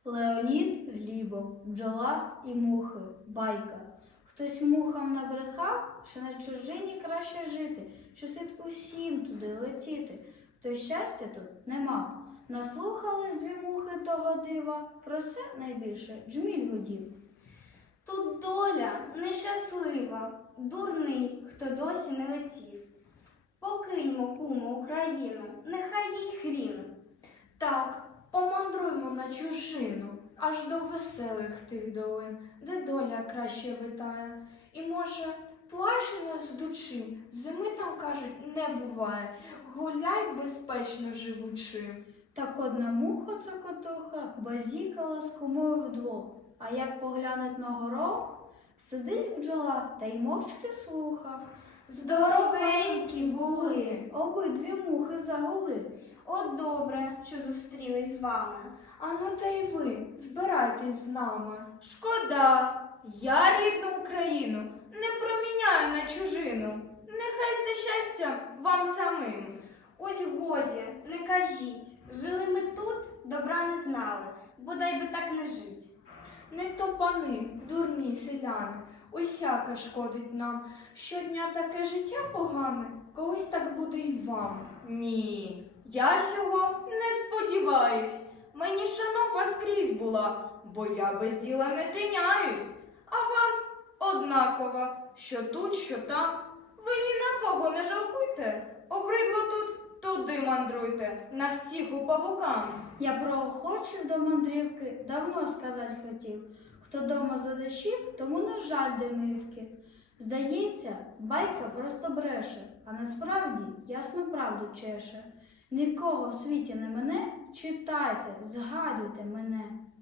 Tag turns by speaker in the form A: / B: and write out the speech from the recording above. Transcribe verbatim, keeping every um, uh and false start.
A: Леонід Глібов, бджола і мухи, байка. Хтось мухам набрехав, що на чужині краще жити, що слід усім туди летіти. Хтось щастя тут не мав. Наслухались дві мухи того дива, про все найбільше джміль гудів.
B: Тут доля нещаслива, дурний, хто досі не летів. Покиньмо, кумо, Україну, нехай їй хрін.
C: Так, помандруймо на чужину, аж до веселих тих долин, де доля краще витає. І, може, плач не ждучи, зими там, кажуть, не буває, гуляй безпечно живучи.
A: Так одна муха-цокотуха базікала з кумою вдвох, а як поглянуть на горох, сидить бджола та й мовчки слуха.
B: Здоровенькі були.
A: Обидві мухи загули.
B: От добре, що зустрілись з вами.
C: Ану та й ви, збирайтесь з нами.
D: Шкода, я рідну Україну не проміняю на чужину. Нехай це щастя вам самим.
B: Ось годі, не кажіть. Жили ми тут, добра не знали, бодай би так не жить.
C: Не то пани, дурні селяни, усяке шкодить нам. Щодня таке життя погане, колись так буде й вам.
D: Ні, я сього не сподіваюсь. Мені шанова скрізь була, бо я без діла не тиняюсь. А вам однаково, що тут, що там. Ви ні на кого не жалкуйте. Обридло тут, туди мандруйте, на втіху павукам.
A: Я про охочих до мандрівки давно сказать хотів. Хто дома задощив, тому не жаль домівки. Здається, байка просто бреше, а насправді ясну правду чеше. Нікого в світі не мене, читайте, згадуйте мене.